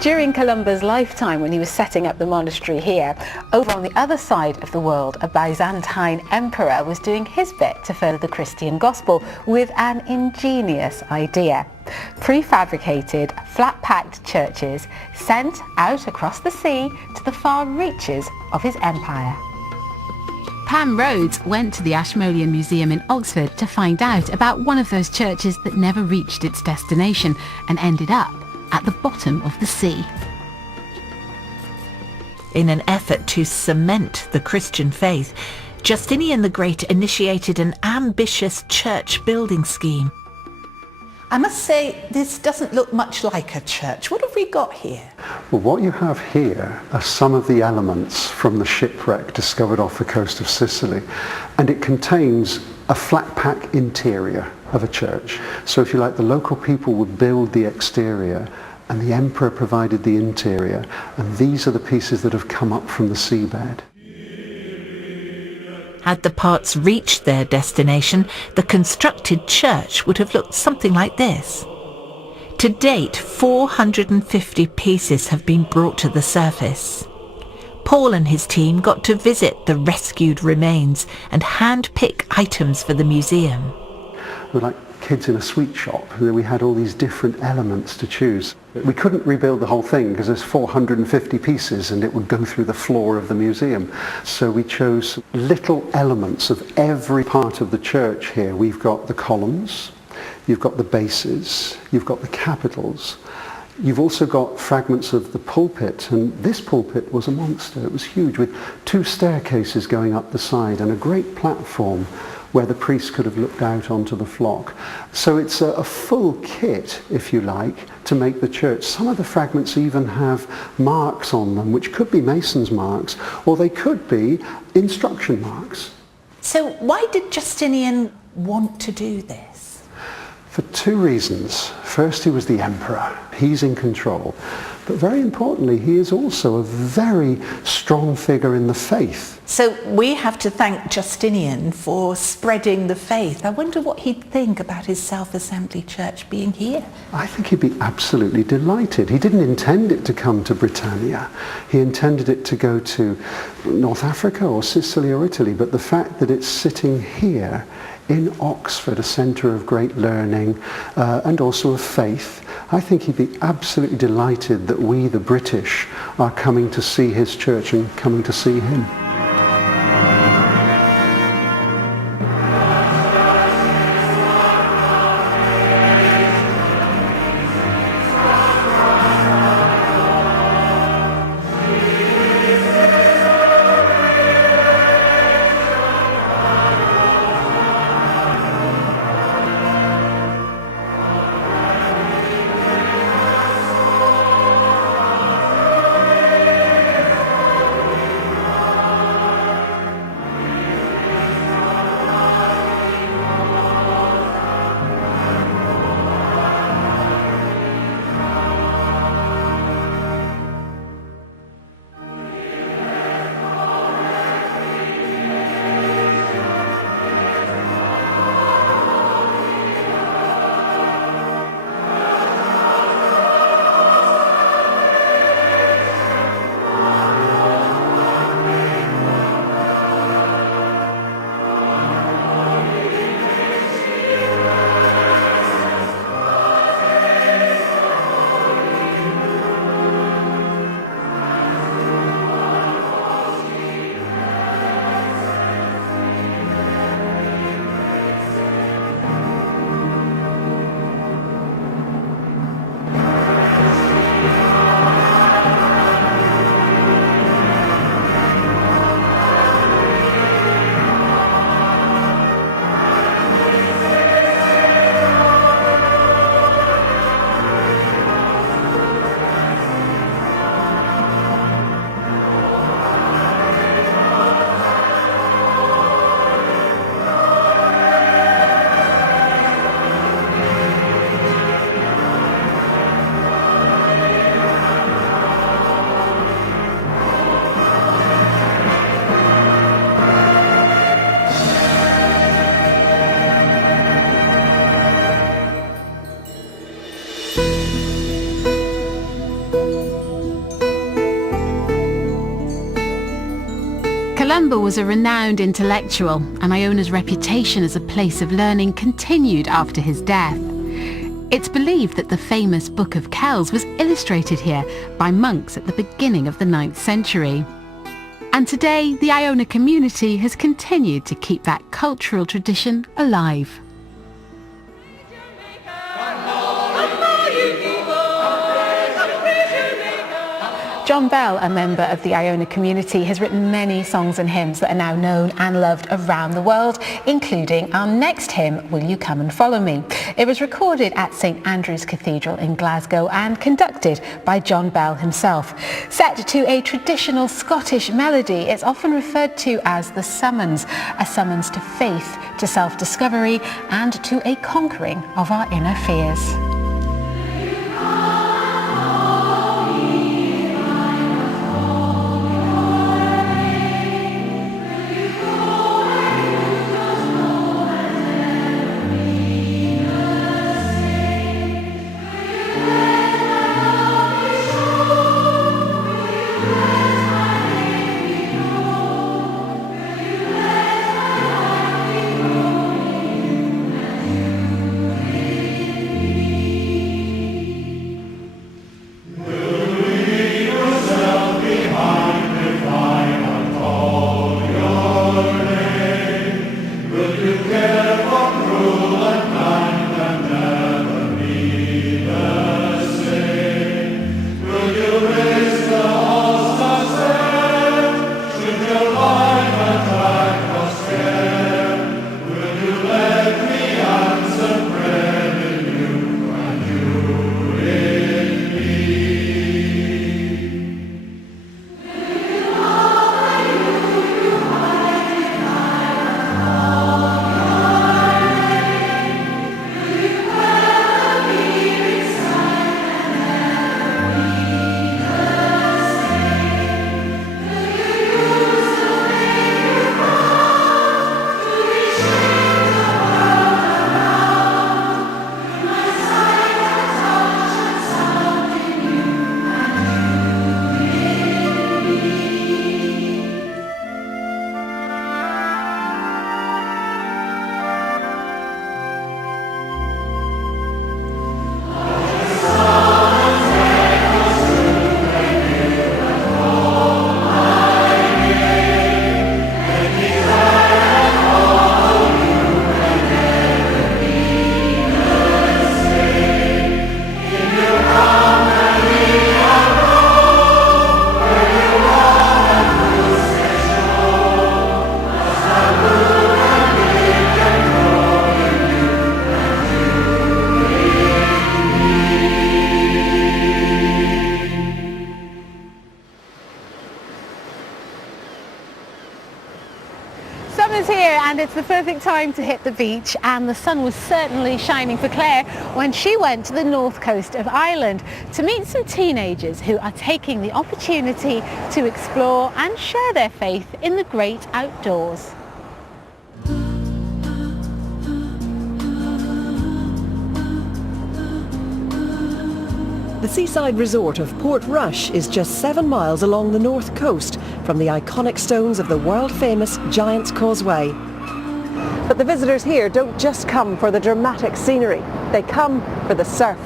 During Columba's lifetime, when he was setting up the monastery here, over on the other side of the world, a Byzantine emperor was doing his bit to further the Christian gospel with an ingenious idea. Prefabricated, flat-packed churches sent out across the sea to the far reaches of his empire. Pam Rhodes went to the Ashmolean Museum in Oxford to find out about one of those churches that never reached its destination and ended up at the bottom of the sea. In an effort to cement the Christian faith, Justinian the Great initiated an ambitious church building scheme. I must say, this doesn't look much like a church. What have we got here? Well, what you have here are some of the elements from the shipwreck discovered off the coast of Sicily, and it contains a flat pack interior of a church. So if you like, the local people would build the exterior and the emperor provided the interior, and these are the pieces that have come up from the seabed. Had the parts reached their destination, the constructed church would have looked something like this. To date, 450 pieces have been brought to the surface. Paul and his team got to visit the rescued remains and hand-pick items for the museum. We're like kids in a sweet shop. We had all these different elements to choose. We couldn't rebuild the whole thing because there's 450 pieces and it would go through the floor of the museum. So we chose little elements of every part of the church here. We've got the columns, you've got the bases, you've got the capitals. You've also got fragments of the pulpit, and this pulpit was a monster. It was huge, with 2 staircases going up the side and a great platform where the priests could have looked out onto the flock. So it's a full kit, if you like, to make the church. Some of the fragments even have marks on them, which could be mason's marks, or they could be instruction marks. So why did Justinian want to do this? For 2 reasons. First, he was the emperor. He's in control. But very importantly, he is also a very strong figure in the faith. So we have to thank Justinian for spreading the faith. I wonder what he'd think about his self-assembly church being here. I think he'd be absolutely delighted. He didn't intend it to come to Britannia. He intended it to go to North Africa or Sicily or Italy. But the fact that it's sitting here in Oxford, a centre of great learning and also of faith, I think he'd be absolutely delighted that we, the British, are coming to see his church and coming to see him. member was a renowned intellectual, and Iona's reputation as a place of learning continued after his death. It's believed that the famous Book of Kells was illustrated here by monks at the beginning of the 9th century. And today, the Iona community has continued to keep that cultural tradition alive. John Bell, a member of the Iona community, has written many songs and hymns that are now known and loved around the world, including our next hymn, Will You Come and Follow Me? It was recorded at St Andrew's Cathedral in Glasgow and conducted by John Bell himself. Set to a traditional Scottish melody, it's often referred to as the summons, a summons to faith, to self-discovery and to a conquering of our inner fears. Summer's here and it's the perfect time to hit the beach, and the sun was certainly shining for Claire when she went to the north coast of Ireland to meet some teenagers who are taking the opportunity to explore and share their faith in the great outdoors. The seaside resort of Portrush is just 7 miles along the north coast from the iconic stones of the world-famous Giant's Causeway. But the visitors here don't just come for the dramatic scenery, they come for the surf.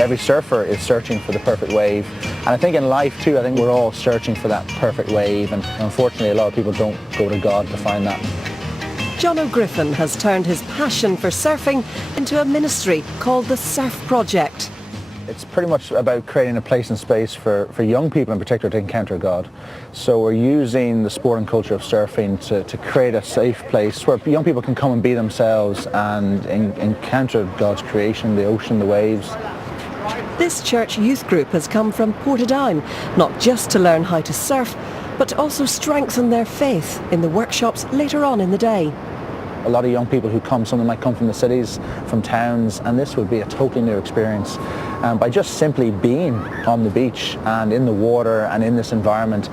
Every surfer is searching for the perfect wave, and I think in life too, I think we're all searching for that perfect wave, and unfortunately a lot of people don't go to God to find that. John O'Griffin has turned his passion for surfing into a ministry called the Surf Project. It's pretty much about creating a place and space for young people in particular to encounter God. So we're using the sport and culture of surfing to create a safe place where young people can come and be themselves and encounter God's creation, the ocean, the waves. This church youth group has come from Portadown, not just to learn how to surf, but to also strengthen their faith in the workshops later on in the day. A lot of young people who come, some of them might come from the cities, from towns, and this would be a totally new experience. By just simply being on the beach and in the water and in this environment,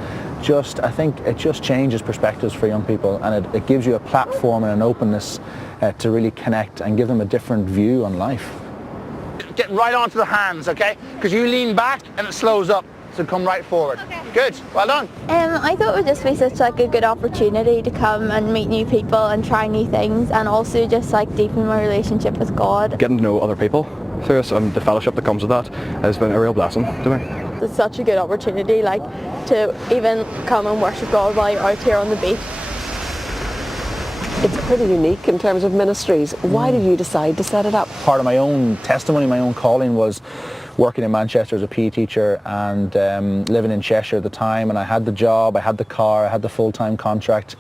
I think it just changes perspectives for young people, and it gives you a platform and an openness to really connect and give them a different view on life. get right onto the hands, okay? Because you lean back and it slows up, so come right forward. Okay. Good, well done. I thought it would just be such like a good opportunity to come and meet new people and try new things, and also just like deepen my relationship with God. Getting to know other people through us and the fellowship that comes with that has been a real blessing to me. It's such a good opportunity, like, to even come and worship God while you're out here on the beach. It's pretty unique in terms of ministries. Why did you decide to set it up? Part of my own testimony, my own calling was working in Manchester as a PE teacher and living in Cheshire at the time, and I had the job, I had the car, I had the full-time contract,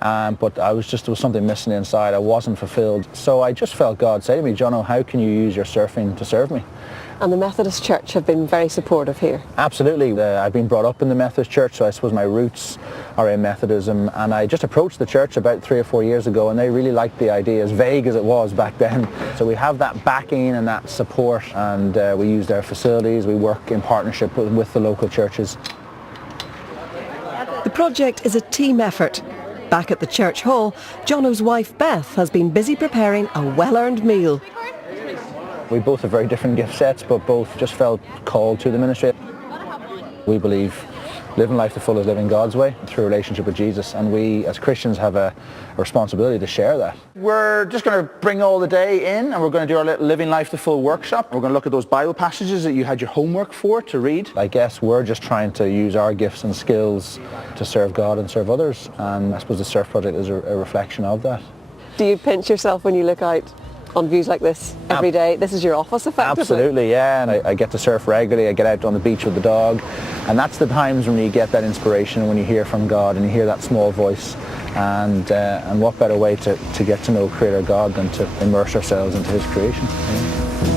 but there was something missing inside. I wasn't fulfilled. So I just felt God say to me, Jono, how can you use your surfing to serve me? And the Methodist Church have been very supportive here. Absolutely. I've been brought up in the Methodist Church, so I suppose my roots are in Methodism, and I just approached the church about 3 or 4 years ago, and they really liked the idea, as vague as it was back then. So we have that backing and that support, and we use their facilities. We work in partnership with the local churches. The project is a team effort. Back at the church hall, Jono's wife Beth has been busy preparing a well-earned meal. We both have very different gift sets, but both just felt called to the ministry. We believe living life to full is living God's way through a relationship with Jesus, and we as Christians have a responsibility to share that. We're just going to bring all the day in, and we're going to do our little Living Life to Full workship. We're going to look at those Bible passages that you had your homework for to read. I guess we're just trying to use our gifts and skills to serve God and serve others, and I suppose the Surf Project is a reflection of that. Do you pinch yourself when you look out on views like this every day? This is your office, effectively. Absolutely, yeah, and I get to surf regularly. I get out on the beach with the dog, and that's the times when you get that inspiration, when you hear from God and you hear that small voice, and what better way to get to know Creator God than to immerse ourselves into His creation. Yeah.